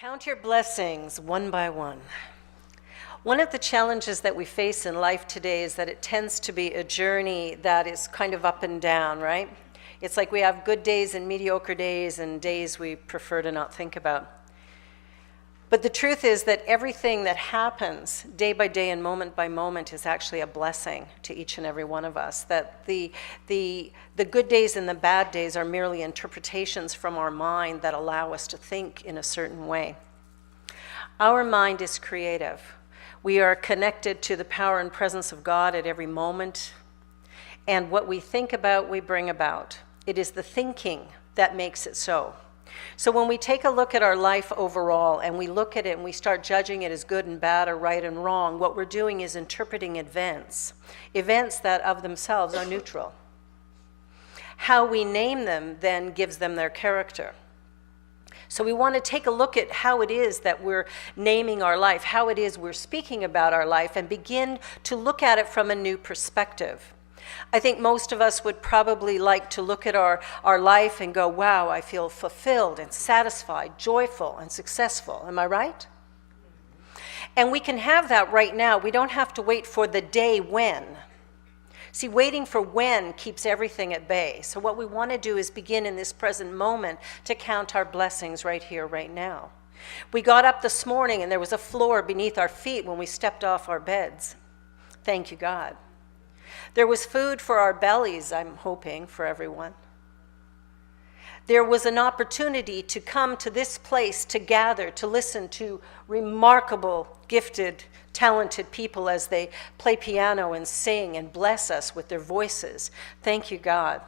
Count your blessings one by one. One of the challenges that we face in life today is that it tends to be a journey that is kind of up and down, right? It's like we have good days and mediocre days and days we prefer to not think about. But the truth is that everything that happens day by day and moment by moment is actually a blessing to each and every one of us. That the good days and the bad days are merely interpretations from our mind that allow us to think in a certain way. Our mind is creative. We are connected to the power and presence of God at every moment. And what we think about, we bring about. It is the thinking that makes it so. So when we take a look at our life overall and we look at it and we start judging it as good and bad or right and wrong, what we're doing is interpreting events that of themselves are neutral. How we name them then gives them their character. So we want to take a look at how it is that we're naming our life, how it is we're speaking about our life, and begin to look at it from a new perspective. I think most of us would probably like to look at our life and go, wow, I feel fulfilled and satisfied, joyful and successful. Am I right? And we can have that right now. We don't have to wait for the day when. See, waiting for when keeps everything at bay. So what we want to do is begin in this present moment to count our blessings right here, right now. We got up this morning and there was a floor beneath our feet when we stepped off our beds. Thank you, God. There was food for our bellies, I'm hoping, for everyone. There was an opportunity to come to this place to gather, to listen to remarkable, gifted, talented people as they play piano and sing and bless us with their voices. Thank you, God.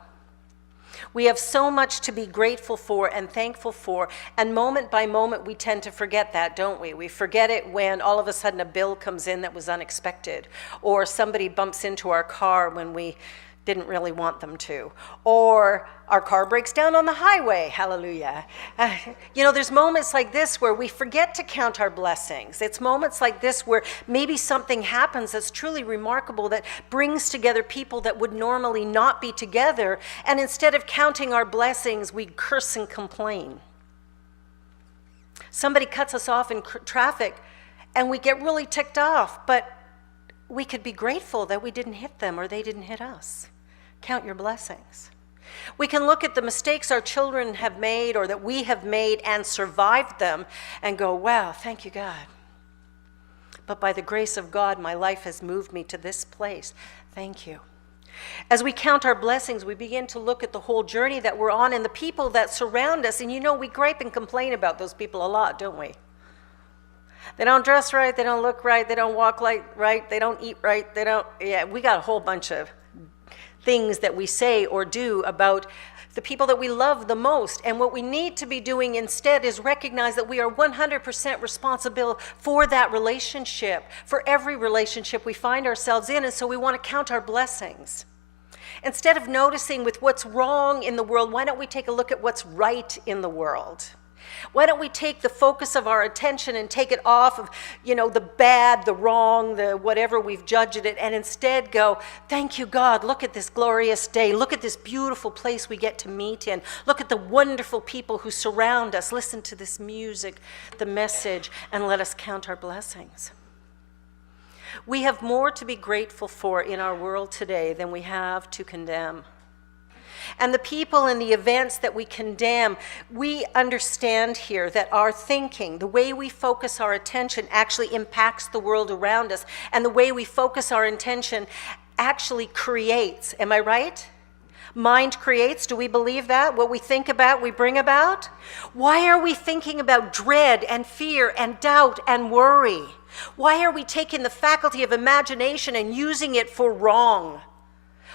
We have so much to be grateful for and thankful for, and moment by moment we tend to forget that, don't we? We forget it when all of a sudden a bill comes in that was unexpected, or somebody bumps into our car when we didn't really want them to, or our car breaks down on the highway, hallelujah. There's moments like this where we forget to count our blessings. It's moments like this where maybe something happens that's truly remarkable that brings together people that would normally not be together, and instead of counting our blessings, we curse and complain. Somebody cuts us off in traffic, and we get really ticked off, but we could be grateful that we didn't hit them or they didn't hit us. Count your blessings. We can look at the mistakes our children have made or that we have made and survived them and go, wow, thank you, God. But by the grace of God, my life has moved me to this place. Thank you. As we count our blessings, we begin to look at the whole journey that we're on and the people that surround us. And we gripe and complain about those people a lot, don't we? They don't dress right, they don't look right, they don't walk right, they don't eat right, we got a whole bunch of things that we say or do about the people that we love the most. And what we need to be doing instead is recognize that we are 100% responsible for that relationship, for every relationship we find ourselves in. And so we want to count our blessings. Instead of noticing with what's wrong in the world, why don't we take a look at what's right in the world? Why don't we take the focus of our attention and take it off of, the bad, the wrong, the whatever we've judged it, and instead go, thank you, God, look at this glorious day. Look at this beautiful place we get to meet in. Look at the wonderful people who surround us. Listen to this music, the message, and let us count our blessings. We have more to be grateful for in our world today than we have to condemn. And the people and the events that we condemn, we understand here that our thinking, the way we focus our attention actually impacts the world around us. And the way we focus our intention actually creates. Am I right? Mind creates. Do we believe that? What we think about, we bring about? Why are we thinking about dread and fear and doubt and worry? Why are we taking the faculty of imagination and using it for wrong?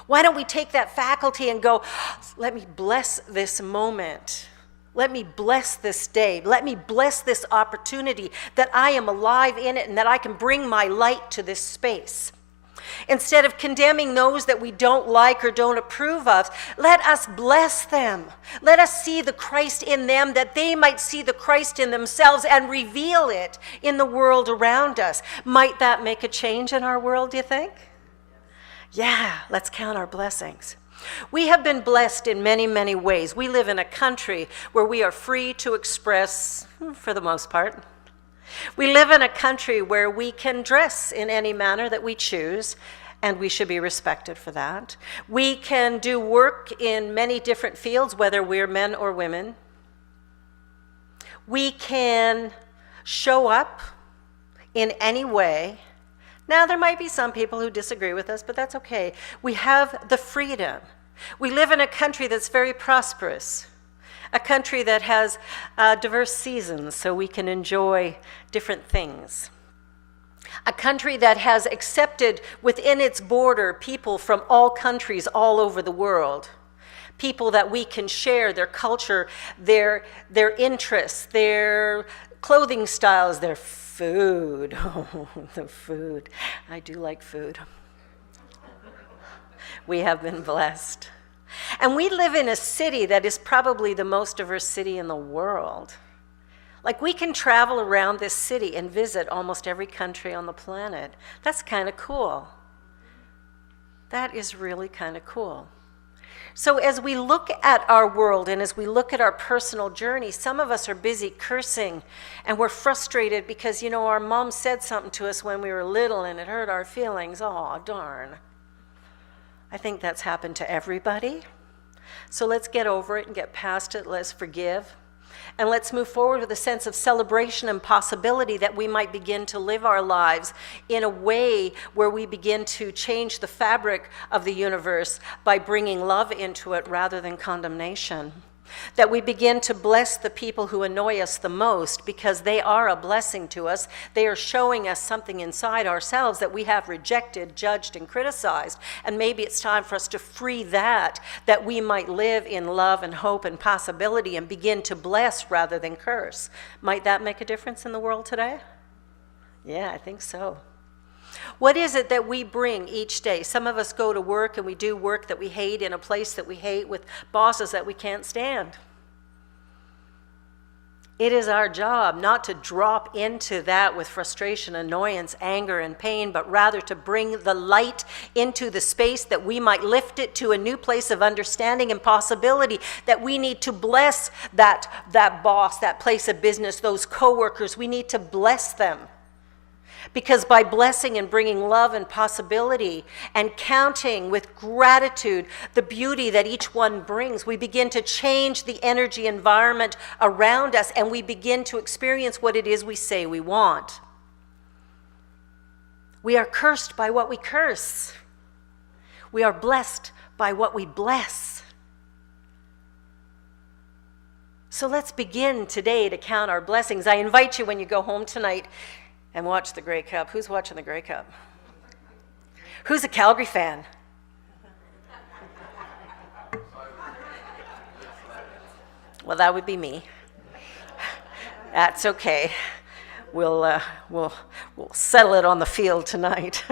Why don't we take that faculty and go, let me bless this moment. Let me bless this day. Let me bless this opportunity that I am alive in it and that I can bring my light to this space. Instead of condemning those that we don't like or don't approve of, let us bless them. Let us see the Christ in them that they might see the Christ in themselves and reveal it in the world around us. Might that make a change in our world, do you think? Yeah, let's count our blessings. We have been blessed in many, many ways. We live in a country where we are free to express, for the most part. We live in a country where we can dress in any manner that we choose, and we should be respected for that. We can do work in many different fields, whether we're men or women. We can show up in any way. Now, there might be some people who disagree with us, but that's okay. We have the freedom. We live in a country that's very prosperous, a country that has diverse seasons so we can enjoy different things, a country that has accepted within its border people from all countries all over the world, people that we can share their culture, their interests, their clothing styles, their food. Oh, the food. I do like food. We have been blessed. And we live in a city that is probably the most diverse city in the world. Like, we can travel around this city and visit almost every country on the planet. That's kind of cool. That is really kind of cool. So as we look at our world and as we look at our personal journey, some of us are busy cursing and we're frustrated because, you know, our mom said something to us when we were little and it hurt our feelings. Oh, darn. I think that's happened to everybody. So let's get over it and get past it. Let's forgive. And let's move forward with a sense of celebration and possibility that we might begin to live our lives in a way where we begin to change the fabric of the universe by bringing love into it rather than condemnation. That we begin to bless the people who annoy us the most because they are a blessing to us. They are showing us something inside ourselves that we have rejected, judged, and criticized. And maybe it's time for us to free that we might live in love and hope and possibility and begin to bless rather than curse. Might that make a difference in the world today? Yeah, I think so. What is it that we bring each day? Some of us go to work and we do work that we hate in a place that we hate with bosses that we can't stand. It is our job not to drop into that with frustration, annoyance, anger, and pain, but rather to bring the light into the space that we might lift it to a new place of understanding and possibility, that we need to bless that boss, that place of business, those coworkers. We need to bless them. Because by blessing and bringing love and possibility and counting with gratitude the beauty that each one brings, we begin to change the energy environment around us and we begin to experience what it is we say we want. We are cursed by what we curse. We are blessed by what we bless. So let's begin today to count our blessings. I invite you when you go home tonight and watch the Grey Cup. Who's watching the Grey Cup? Who's a Calgary fan? Well, that would be me. That's okay. We'll settle it on the field tonight.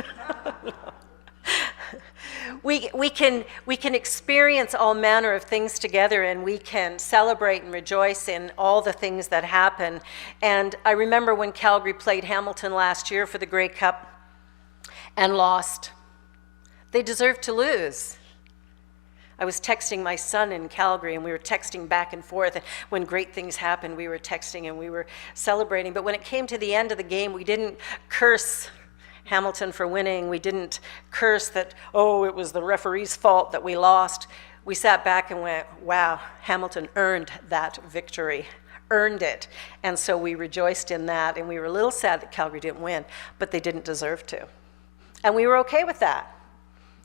We can experience all manner of things together, and we can celebrate and rejoice in all the things that happen. And I remember when Calgary played Hamilton last year for the Grey Cup and lost. They deserved to lose. I was texting my son in Calgary, and we were texting back and forth. And when great things happened, we were texting and we were celebrating. But when it came to the end of the game, we didn't curse Hamilton for winning. We didn't curse that, oh, it was the referee's fault that we lost. We sat back and went, wow, Hamilton earned that victory, earned it. And so we rejoiced in that, and we were a little sad that Calgary didn't win, but they didn't deserve to. And we were okay with that.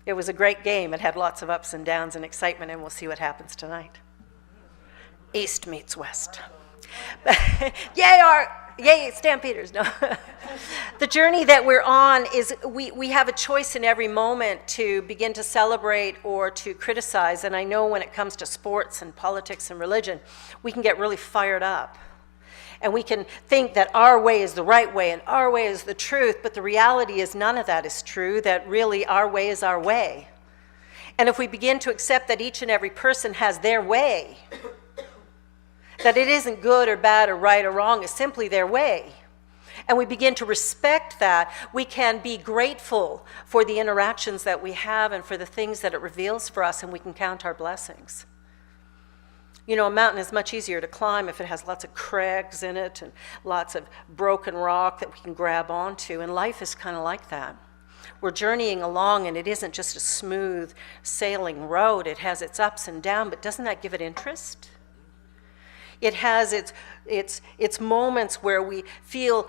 It was a great game. It had lots of ups and downs and excitement, and we'll see what happens tonight. East meets West. Yay, Stampeders. No. The journey that we're on is we have a choice in every moment to begin to celebrate or to criticize. And I know when it comes to sports and politics and religion, we can get really fired up. And we can think that our way is the right way and our way is the truth, but the reality is none of that is true, that really our way is our way. And if we begin to accept that each and every person has their way, that it isn't good or bad or right or wrong, it's simply their way. and we begin to respect that, we can be grateful for the interactions that we have and for the things that it reveals for us, and we can count our blessings. You know, a mountain is much easier to climb if it has lots of crags in it and lots of broken rock that we can grab onto, and life is kind of like that. We're journeying along, and it isn't just a smooth sailing road. It has its ups and downs, but doesn't that give it interest? It has its moments where we feel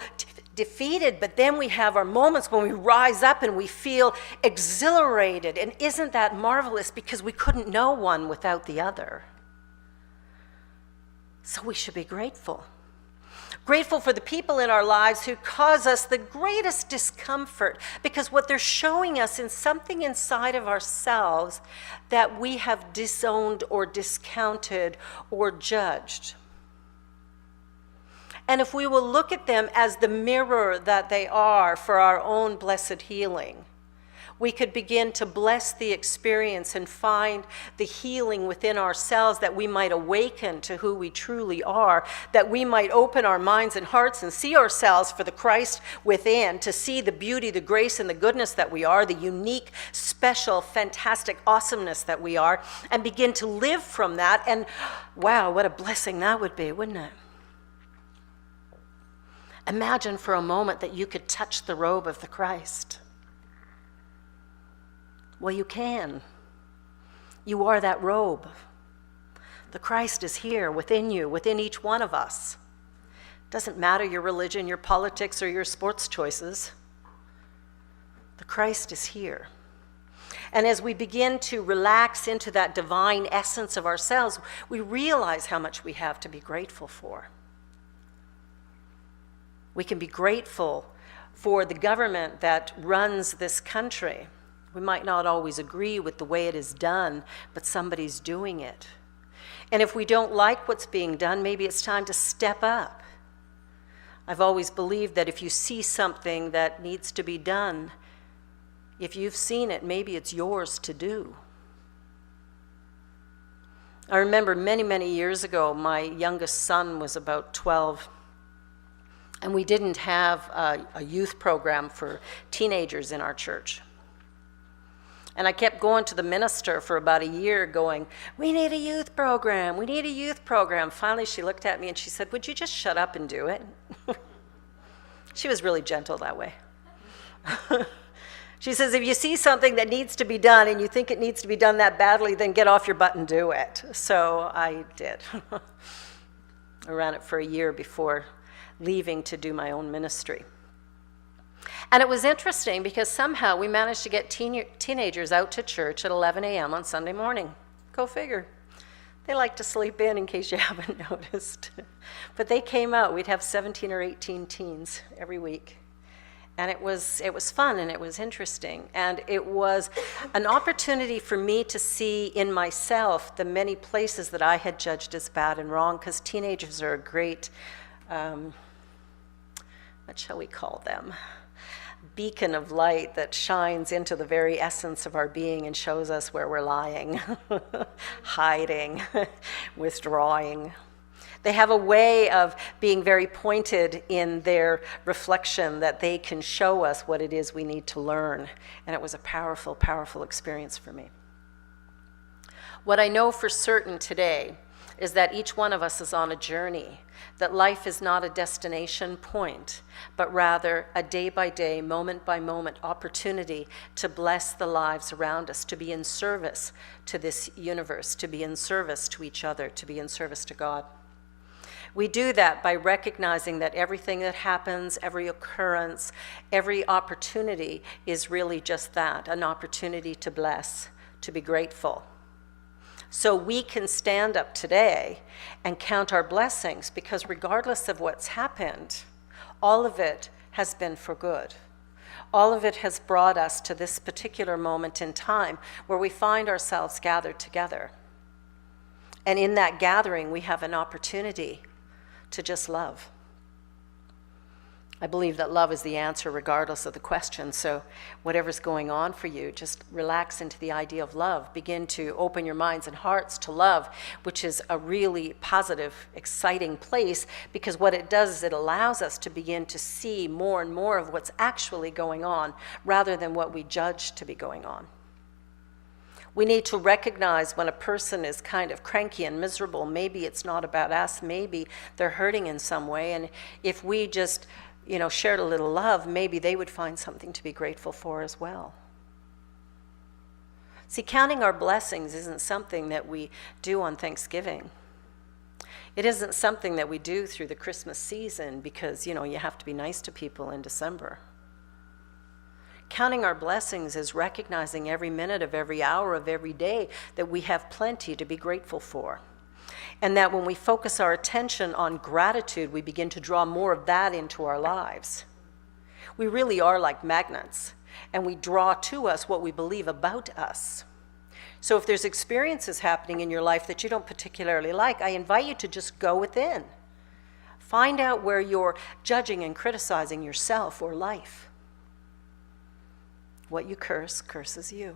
defeated, but then we have our moments when we rise up and we feel exhilarated. And isn't that marvelous? Because we couldn't know one without the other. So we should be grateful. Grateful for the people in our lives who cause us the greatest discomfort, because what they're showing us is something inside of ourselves that we have disowned or discounted or judged. And if we will look at them as the mirror that they are for our own blessed healing, we could begin to bless the experience and find the healing within ourselves, that we might awaken to who we truly are, that we might open our minds and hearts and see ourselves for the Christ within, to see the beauty, the grace, and the goodness that we are, the unique, special, fantastic awesomeness that we are, and begin to live from that. And wow, what a blessing that would be, wouldn't it? Imagine for a moment that you could touch the robe of the Christ. Well, you can. You are that robe. The Christ is here within you, within each one of us. Doesn't matter your religion, your politics, or your sports choices. The Christ is here. And as we begin to relax into that divine essence of ourselves, we realize how much we have to be grateful for. We can be grateful for the government that runs this country. We might not always agree with the way it is done, but somebody's doing it. And if we don't like what's being done, maybe it's time to step up. I've always believed that if you see something that needs to be done, if you've seen it, maybe it's yours to do. I remember many, many years ago, my youngest son was about 12, and we didn't have a youth program for teenagers in our church. And I kept going to the minister for about a year going, we need a youth program, we need a youth program. Finally, she looked at me and she said, would you just shut up and do it? She was really gentle that way. She says, if you see something that needs to be done and you think it needs to be done that badly, then get off your butt and do it. So I did. I ran it for a year before leaving to do my own ministry. And it was interesting because somehow we managed to get teenagers out to church at 11 a.m. on Sunday morning. Go figure. They like to sleep in case you haven't noticed. But they came out. We'd have 17 or 18 teens every week. And it was fun and it was interesting. And it was an opportunity for me to see in myself the many places that I had judged as bad and wrong, because teenagers are a great, what shall we call them? Beacon of light that shines into the very essence of our being and shows us where we're lying, hiding, withdrawing. They have a way of being very pointed in their reflection that they can show us what it is we need to learn. And it was a powerful, powerful experience for me. What I know for certain today is that each one of us is on a journey, that life is not a destination point, but rather a day-by-day, moment-by-moment opportunity to bless the lives around us, to be in service to this universe, to be in service to each other, to be in service to God. We do that by recognizing that everything that happens, every occurrence, every opportunity is really just that, an opportunity to bless, to be grateful. So we can stand up today and count our blessings, because regardless of what's happened, all of it has been for good. All of it has brought us to this particular moment in time where we find ourselves gathered together. And in that gathering, we have an opportunity to just love. I believe that love is the answer regardless of the question. So whatever's going on for you, just relax into the idea of love. Begin to open your minds and hearts to love, which is a really positive, exciting place, because what it does is it allows us to begin to see more and more of what's actually going on rather than what we judge to be going on. We need to recognize when a person is kind of cranky and miserable, maybe it's not about us, maybe they're hurting in some way, and if we just shared a little love, maybe they would find something to be grateful for as well. See, counting our blessings isn't something that we do on Thanksgiving. It isn't something that we do through the Christmas season because, you have to be nice to people in December. Counting our blessings is recognizing every minute of every hour of every day that we have plenty to be grateful for. And that when we focus our attention on gratitude, we begin to draw more of that into our lives. We really are like magnets, and we draw to us what we believe about us. So if there's experiences happening in your life that you don't particularly like, I invite you to just go within. Find out where you're judging and criticizing yourself or life. What you curse, curses you.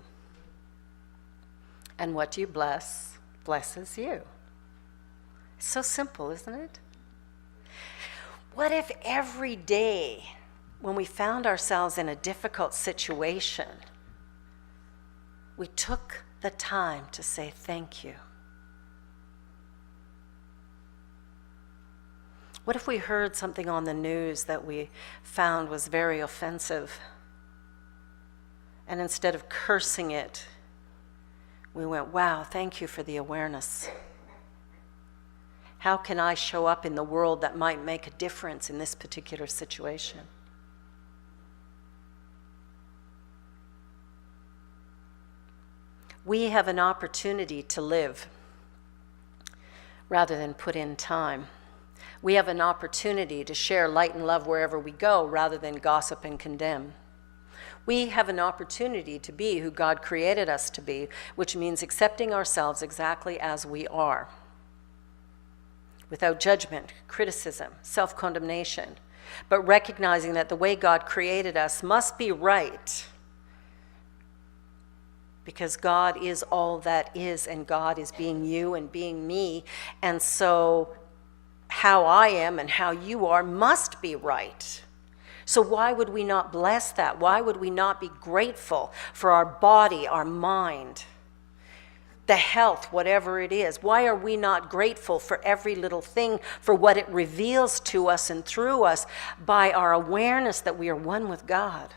And what you bless, blesses you. It's so simple, isn't it? What if every day when we found ourselves in a difficult situation, we took the time to say thank you? What if we heard something on the news that we found was very offensive, and instead of cursing it, we went, wow, thank you for the awareness. How can I show up in the world that might make a difference in this particular situation? We have an opportunity to live rather than put in time. We have an opportunity to share light and love wherever we go rather than gossip and condemn. We have an opportunity to be who God created us to be, which means accepting ourselves exactly as we are, without judgment, criticism, self-condemnation, but recognizing that the way God created us must be right, because God is all that is, and God is being you and being me, and so how I am and how you are must be right. So why would we not bless that? Why would we not be grateful for our body, our mind, the health, whatever it is? Why are we not grateful for every little thing, for what it reveals to us and through us by our awareness that we are one with God?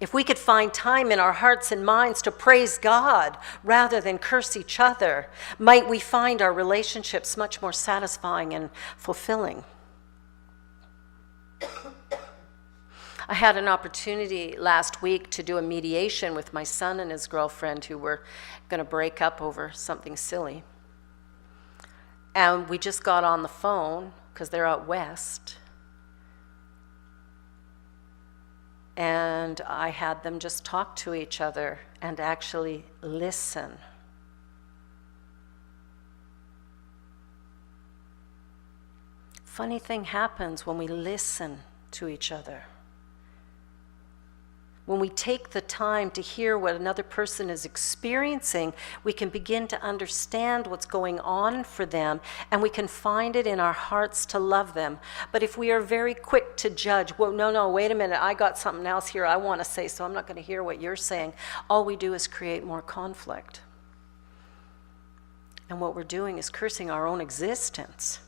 If we could find time in our hearts and minds to praise God rather than curse each other, might we find our relationships much more satisfying and fulfilling? I had an opportunity last week to do a mediation with my son and his girlfriend who were going to break up over something silly. And we just got on the phone because they're out west. And I had them just talk to each other and actually listen. Funny thing happens when we listen to each other. When we take the time to hear what another person is experiencing, we can begin to understand what's going on for them, and we can find it in our hearts to love them. But if we are very quick to judge, well, no, wait a minute, I got something else here I want to say, so I'm not going to hear what you're saying, all we do is create more conflict. And what we're doing is cursing our own existence,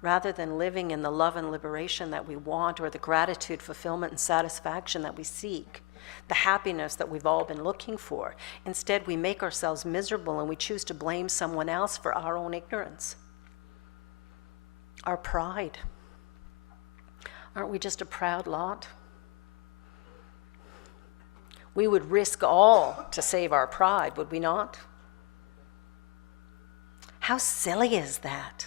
rather than living in the love and liberation that we want, or the gratitude, fulfillment, and satisfaction that we seek, the happiness that we've all been looking for. Instead, we make ourselves miserable and we choose to blame someone else for our own ignorance, our pride. Aren't we just a proud lot? We would risk all to save our pride, would we not? How silly is that?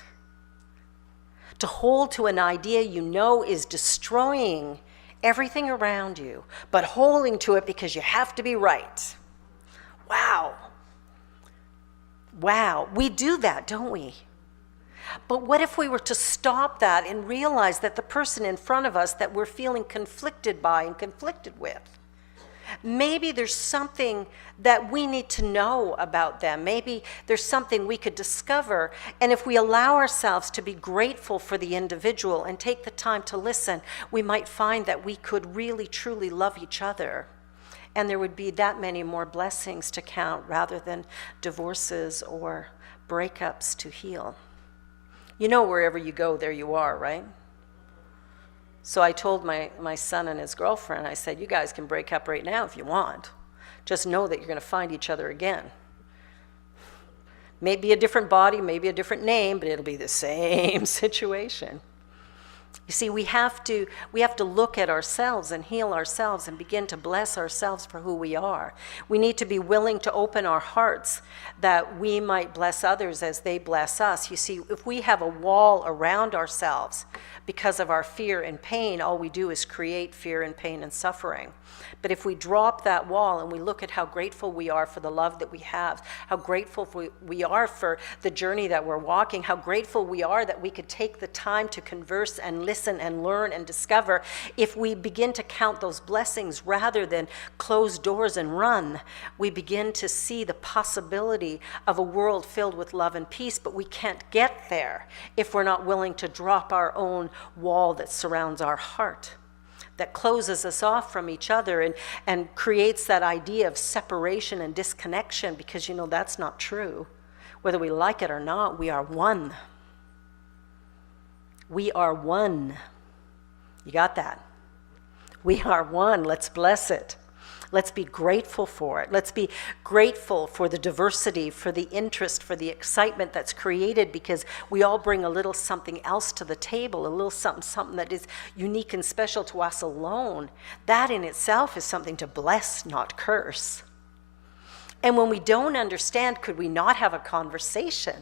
To hold to an idea you know is destroying everything around you, but holding to it because you have to be right. Wow. We do that, don't we? But what if we were to stop that and realize that the person in front of us that we're feeling conflicted by and conflicted with, maybe there's something that we need to know about them. Maybe there's something we could discover. And if we allow ourselves to be grateful for the individual and take the time to listen, we might find that we could really, truly love each other. And there would be that many more blessings to count rather than divorces or breakups to heal. You know, wherever you go, there you are, right? So I told my son and his girlfriend, I said, you guys can break up right now if you want. Just know that you're going to find each other again. Maybe a different body, maybe a different name, but it'll be the same situation. You see, we have to look at ourselves and heal ourselves and begin to bless ourselves for who we are. We need to be willing to open our hearts that we might bless others as they bless us. You see, if we have a wall around ourselves because of our fear and pain, all we do is create fear and pain and suffering. But if we drop that wall and we look at how grateful we are for the love that we have, how grateful we are for the journey that we're walking, how grateful we are that we could take the time to converse and listen and learn and discover, if we begin to count those blessings rather than close doors and run, we begin to see the possibility of a world filled with love and peace. But we can't get there if we're not willing to drop our own wall that surrounds our heart, that closes us off from each other and creates that idea of separation and disconnection, because, you know, that's not true. Whether we like it or not, we are one. We are one. You got that? We are one. Let's bless it. Let's be grateful for it. Let's be grateful for the diversity, for the interest, for the excitement that's created, because we all bring a little something else to the table, a little something that is unique and special to us alone. That in itself is something to bless, not curse. And when we don't understand, could we not have a conversation?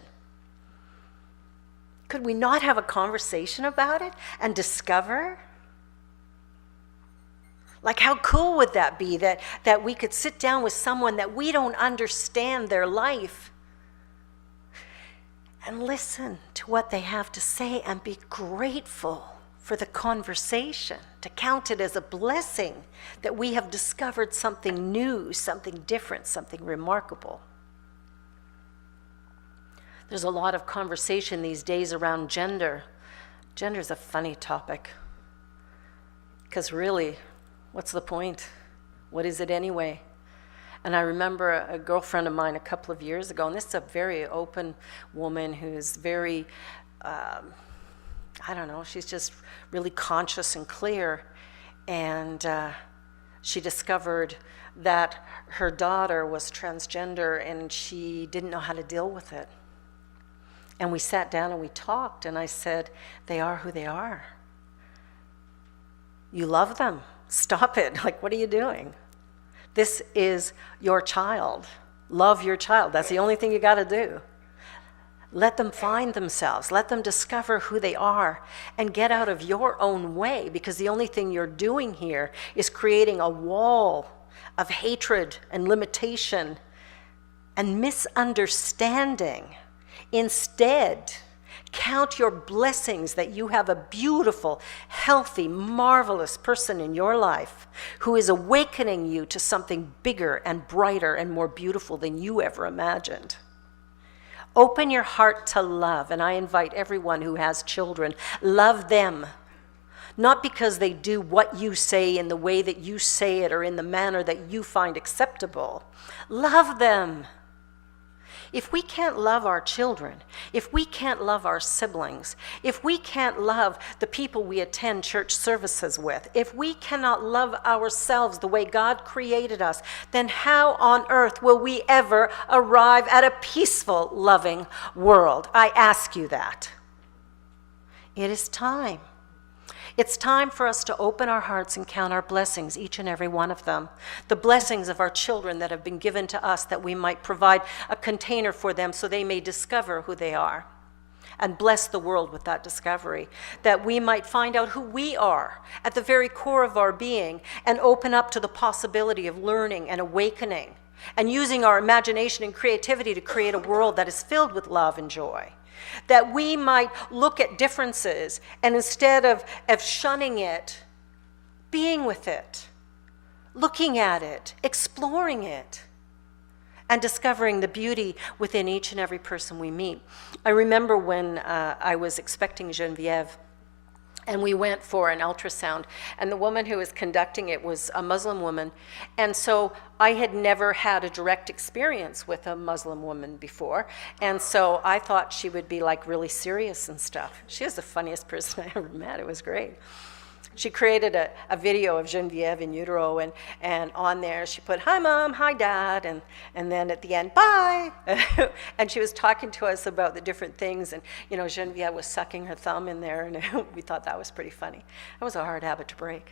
Could we not have a conversation about it and discover? Like, how cool would that be, that we could sit down with someone that we don't understand their life and listen to what they have to say and be grateful for the conversation, to count it as a blessing that we have discovered something new, something different, something remarkable. There's a lot of conversation these days around gender. Gender is a funny topic, because really, what's the point? What is it anyway? And I remember a girlfriend of mine a couple of years ago, and this is a very open woman who's very, I don't know, she's just really conscious and clear. And she discovered that her daughter was transgender and she didn't know how to deal with it. And we sat down and we talked, and I said, they are who they are. You love them. Stop it. Like, what are you doing? This is your child. Love your child. That's the only thing you got to do. Let them find themselves. Let them discover who they are and get out of your own way, because the only thing you're doing here is creating a wall of hatred and limitation and misunderstanding. Instead, count your blessings that you have a beautiful, healthy, marvelous person in your life who is awakening you to something bigger and brighter and more beautiful than you ever imagined. Open your heart to love, and I invite everyone who has children, love them. Not because they do what you say in the way that you say it or in the manner that you find acceptable. Love them. If we can't love our children, if we can't love our siblings, if we can't love the people we attend church services with, if we cannot love ourselves the way God created us, then how on earth will we ever arrive at a peaceful, loving world? I ask you that. It is time. It's time for us to open our hearts and count our blessings, each and every one of them. The blessings of our children that have been given to us, that we might provide a container for them so they may discover who they are and bless the world with that discovery, that we might find out who we are at the very core of our being and open up to the possibility of learning and awakening and using our imagination and creativity to create a world that is filled with love and joy. That we might look at differences and instead of shunning it, being with it, looking at it, exploring it, and discovering the beauty within each and every person we meet. I remember when I was expecting Geneviève, and we went for an ultrasound, and the woman who was conducting it was a Muslim woman, and so I had never had a direct experience with a Muslim woman before, and so I thought she would be like really serious and stuff. She was the funniest person I ever met. It was great. She created a video of Geneviève in utero, and on there she put, "Hi Mom, hi Dad," and then at the end, "Bye." And she was talking to us about the different things, and Geneviève was sucking her thumb in there, and we thought that was pretty funny. That was a hard habit to break.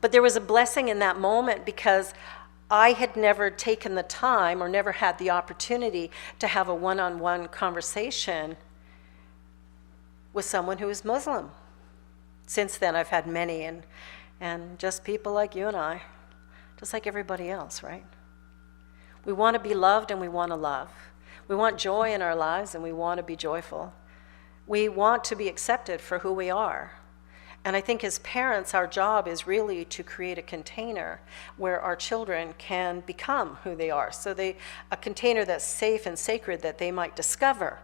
But there was a blessing in that moment because I had never taken the time or never had the opportunity to have a one-on-one conversation with someone who is Muslim. Since then, I've had many, and just people like you and I, just like everybody else, right? We want to be loved and we want to love. We want joy in our lives and we want to be joyful. We want to be accepted for who we are. And I think as parents, our job is really to create a container where our children can become who they are. So a container that's safe and sacred that they might discover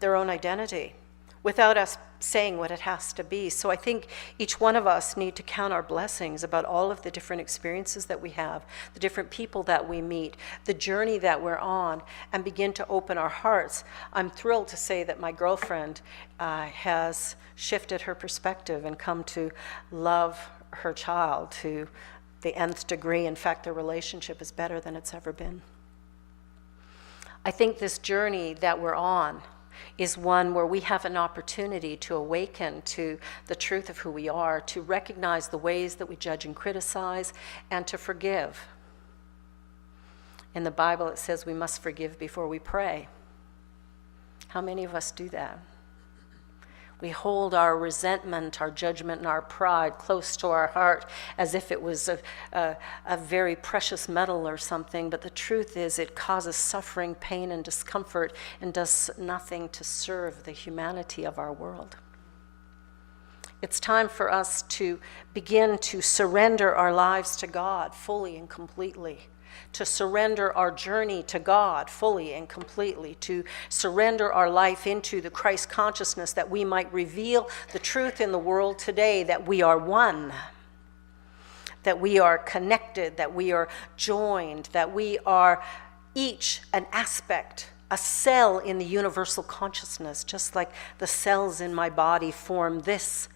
their own identity without us saying what it has to be. So I think each one of us need to count our blessings about all of the different experiences that we have, the different people that we meet, the journey that we're on, and begin to open our hearts. I'm thrilled to say that my girlfriend has shifted her perspective and come to love her child to the nth degree. In fact, their relationship is better than it's ever been. I think this journey that we're on is one where we have an opportunity to awaken to the truth of who we are, to recognize the ways that we judge and criticize, and to forgive. In the Bible, it says we must forgive before we pray. How many of us do that? We hold our resentment, our judgment, and our pride close to our heart as if it was a very precious metal or something, but the truth is it causes suffering, pain, and discomfort and does nothing to serve the humanity of our world. It's time for us to begin to surrender our lives to God fully and completely, to surrender our journey to God fully and completely, to surrender our life into the Christ consciousness that we might reveal the truth in the world today that we are one, that we are connected, that we are joined, that we are each an aspect, a cell in the universal consciousness, just like the cells in my body form this.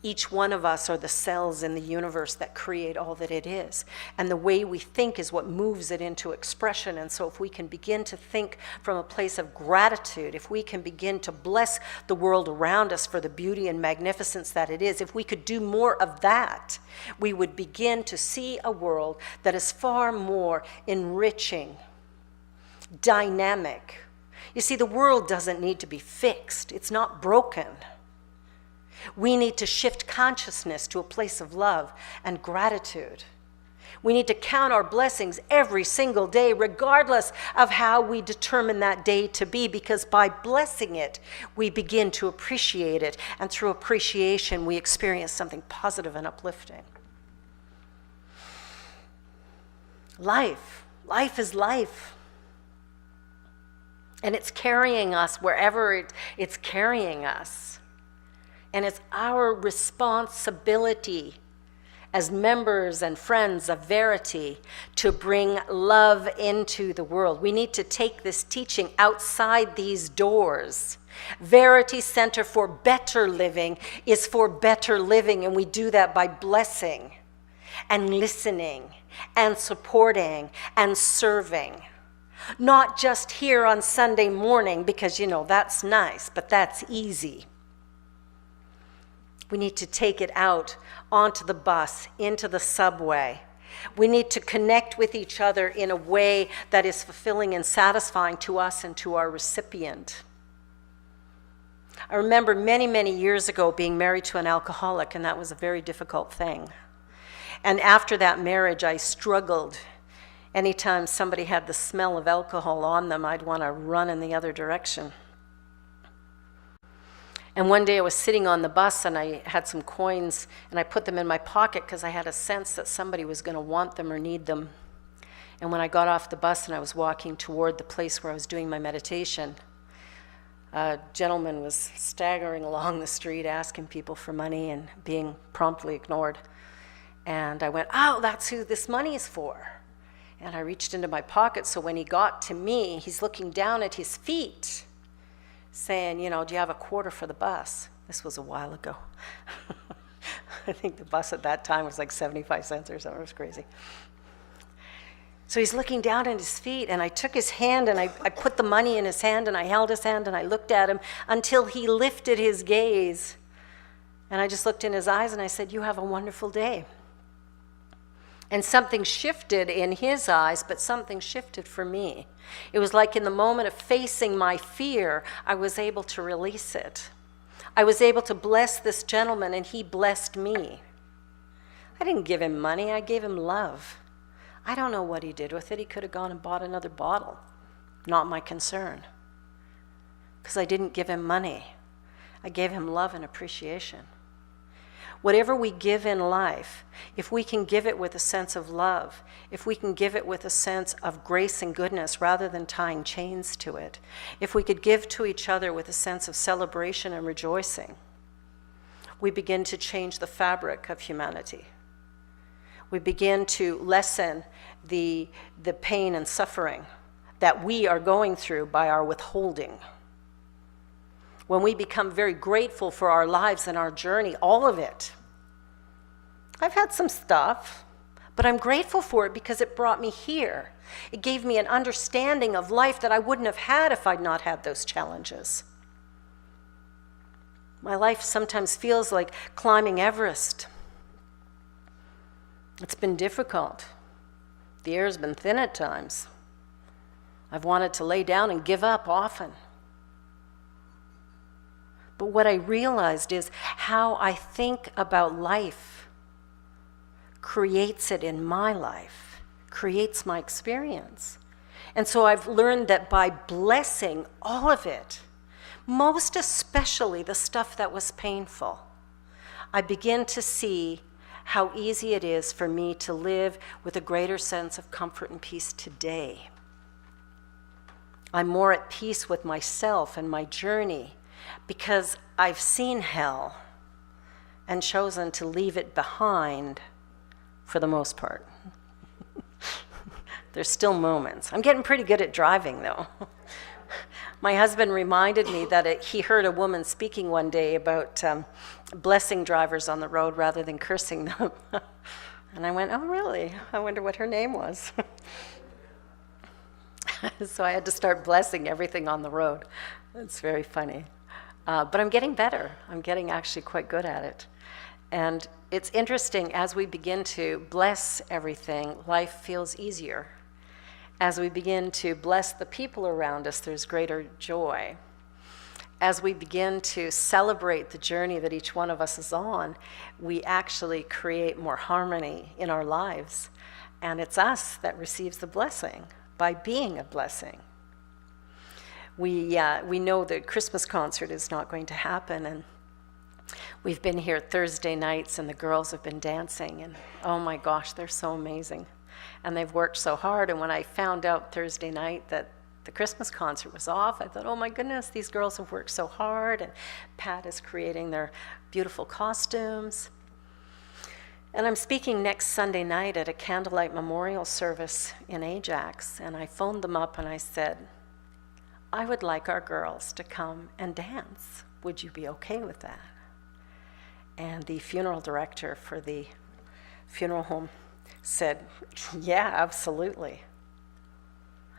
Each one of us are the cells in the universe that create all that it is. And the way we think is what moves it into expression. And so if we can begin to think from a place of gratitude, if we can begin to bless the world around us for the beauty and magnificence that it is, if we could do more of that, we would begin to see a world that is far more enriching, dynamic. You see, the world doesn't need to be fixed. It's not broken. We need to shift consciousness to a place of love and gratitude. We need to count our blessings every single day, regardless of how we determine that day to be, because by blessing it, we begin to appreciate it, and through appreciation, we experience something positive and uplifting. Life is life. And it's carrying us wherever it's carrying us. And it's our responsibility as members and friends of Verity to bring love into the world. We need to take this teaching outside these doors. Verity Centre for Better Living is for better living, and we do that by blessing and listening and supporting and serving. Not just here on Sunday morning, because, that's nice, but that's easy. We need to take it out onto the bus, into the subway. We need to connect with each other in a way that is fulfilling and satisfying to us and to our recipient. I remember many, many years ago being married to an alcoholic, and that was a very difficult thing. And after that marriage, I struggled Anytime somebody had the smell of alcohol on them, I'd want to run in the other direction. And one day I was sitting on the bus and I had some coins and I put them in my pocket because I had a sense that somebody was going to want them or need them. And when I got off the bus and I was walking toward the place where I was doing my meditation, a gentleman was staggering along the street asking people for money and being promptly ignored. And I went, oh, that's who this money is for. And I reached into my pocket, so when he got to me, he's looking down at his feet, saying, you know, do you have a quarter for the bus? This was a while ago. I think the bus at that time was like 75 cents or something. It was crazy. So he's looking down at his feet, and I took his hand, and I put the money in his hand, and I held his hand, and I looked at him until he lifted his gaze. And I just looked in his eyes, and I said, you have a wonderful day. And something shifted in his eyes, but something shifted for me. It was like in the moment of facing my fear, I was able to release it. I was able to bless this gentleman, and he blessed me. I didn't give him money, I gave him love. I don't know what he did with it. He could have gone and bought another bottle. Not my concern. Because I didn't give him money. I gave him love and appreciation. Whatever we give in life, if we can give it with a sense of love, if we can give it with a sense of grace and goodness rather than tying chains to it, if we could give to each other with a sense of celebration and rejoicing, we begin to change the fabric of humanity. We begin to lessen the pain and suffering that we are going through by our withholding. When we become very grateful for our lives and our journey, all of it. I've had some stuff, but I'm grateful for it because it brought me here. It gave me an understanding of life that I wouldn't have had if I'd not had those challenges. My life sometimes feels like climbing Everest. It's been difficult. The air's been thin at times. I've wanted to lay down and give up often. But what I realized is how I think about life creates it in my life, creates my experience. And so I've learned that by blessing all of it, most especially the stuff that was painful, I begin to see how easy it is for me to live with a greater sense of comfort and peace today. I'm more at peace with myself and my journey because I've seen hell and chosen to leave it behind for the most part. There's still moments. I'm getting pretty good at driving, though. My husband reminded me that he heard a woman speaking one day about blessing drivers on the road rather than cursing them. And I went, oh, really? I wonder what her name was. So I had to start blessing everything on the road. It's very funny. But I'm getting better. I'm getting actually quite good at it. And it's interesting, as we begin to bless everything, life feels easier. As we begin to bless the people around us, there's greater joy. As we begin to celebrate the journey that each one of us is on, we actually create more harmony in our lives. And it's us that receives the blessing by being a blessing. We know the Christmas concert is not going to happen, and we've been here Thursday nights, and the girls have been dancing, and oh my gosh, they're so amazing. And they've worked so hard, and when I found out Thursday night that the Christmas concert was off, I thought, oh my goodness, these girls have worked so hard, and Pat is creating their beautiful costumes. And I'm speaking next Sunday night at a candlelight memorial service in Ajax, and I phoned them up and I said, I would like our girls to come and dance. Would you be okay with that? And the funeral director for the funeral home said, yeah, absolutely.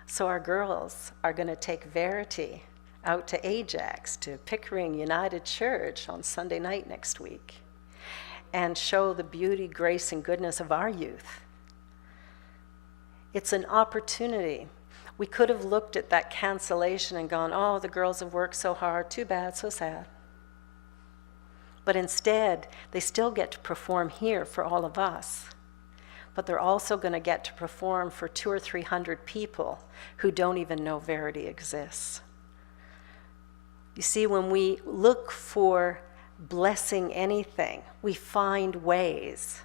So our girls are going to take Verity out to Ajax, to Pickering United Church on Sunday night next week, and show the beauty, grace, and goodness of our youth. It's an opportunity. We could have looked at that cancellation and gone, oh, the girls have worked so hard, too bad, so sad. But instead, they still get to perform here for all of us. but they're also going to get to perform for 200 or 300 people who don't even know Verity exists. You see, when we look for blessing anything, we find ways.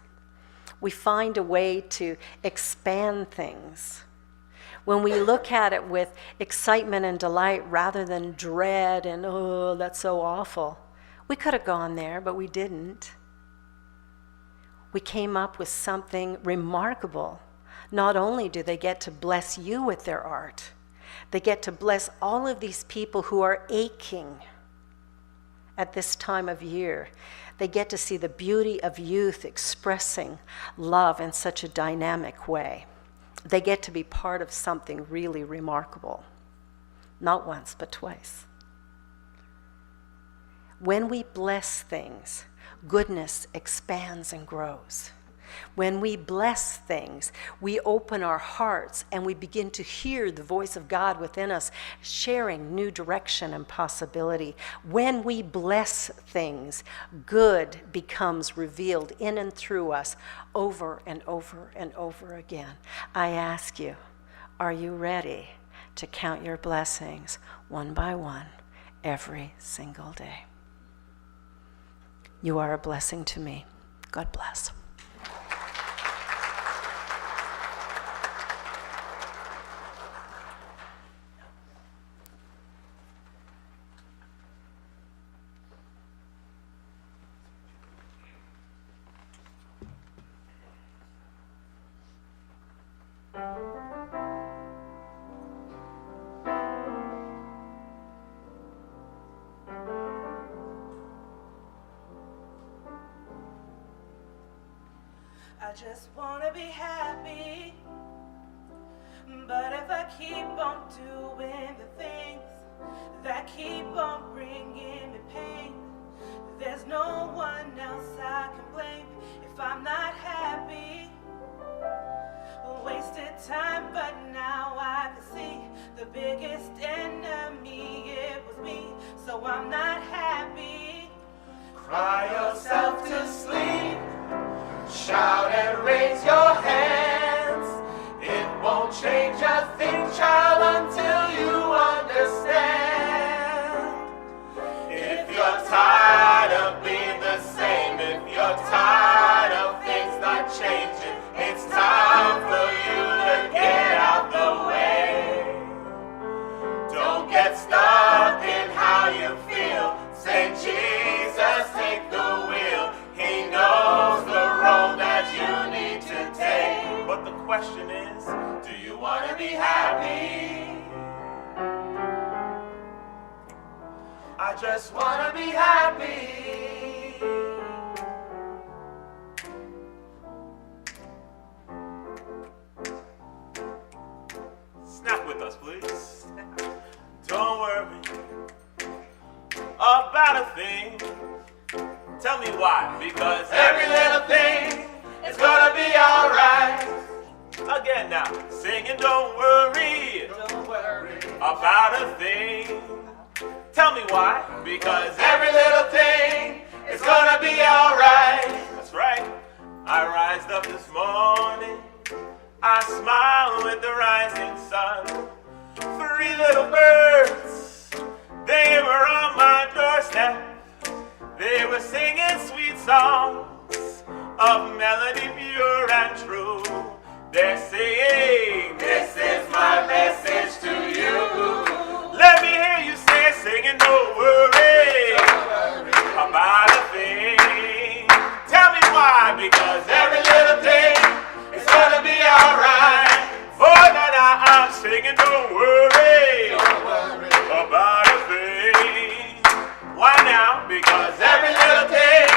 We find a way to expand things. When we look at it with excitement and delight rather than dread and, oh, that's so awful. We could have gone there, but we didn't. We came up with something remarkable. Not only do they get to bless you with their art, they get to bless all of these people who are aching at this time of year. They get to see the beauty of youth expressing love in such a dynamic way. They get to be part of something really remarkable. Not once, but twice. When we bless things, goodness expands and grows. When we bless things, we open our hearts and we begin to hear the voice of God within us, sharing new direction and possibility. When we bless things, good becomes revealed in and through us over and over and over again. I ask you, are you ready to count your blessings one by one every single day? You are a blessing to me. God bless. I just wanna be happy, but if I keep on doing the things that keep on bringing me pain, there's no one else I can blame. If I'm not happy, wasted time, but now I can see the biggest enemy, it was me, so I'm not happy. Cry yourself to sleep. Shout and raise your hands. It won't change a thing, child, until you understand. If you're tired of being the same, if you're tired of things not changing, it's time for you to get out the way. Don't get stuck in how you feel. Say, Jesus, take the wheel. He knows the road that you need to take. But the question is, do you want to be happy? I just want to be happy. Snap with us, please. Don't worry about a thing. Tell me why. Because every little thing is gonna be alright. Again now, singing don't worry about a thing. Tell me why. Because every little thing is gonna be alright. That's right. I rised up this morning, I smiled with the rising sun. 3 little birds, they were on my doorstep. They were singing sweet songs of melody pure and true. They're saying, this is my message to you. Let me hear you say, singing, don't worry about a thing. Tell me why, because every little thing is gonna be alright. For that I'm singing, don't worry about a thing. Why now? Because every little thing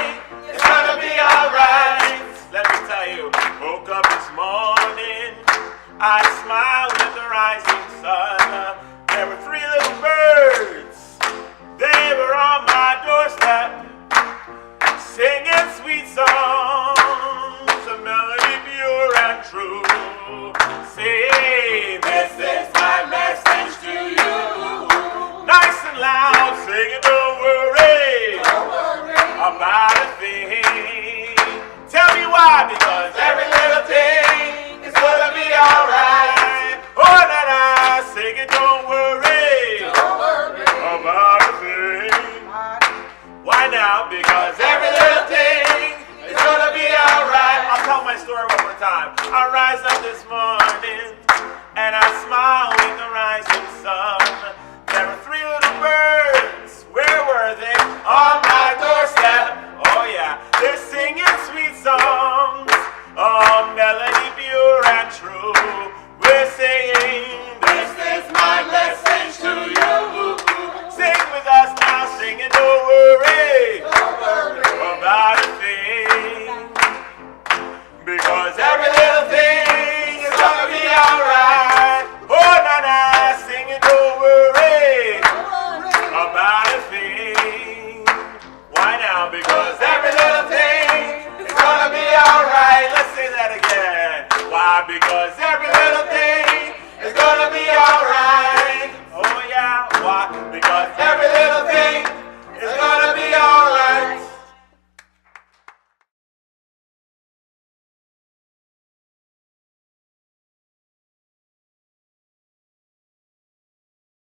is gonna be alright. Let me tell you, woke up this morning, I smiled at the rising sun. There were 3 little birds, they were on my doorstep, singing sweet songs, a melody pure and true. Say, this is my message to you. Nice and loud, singing, don't worry about a thing. Tell me why, because every little thing now because every little thing is gonna be alright. I'll tell my story one more time. I rise up this morning.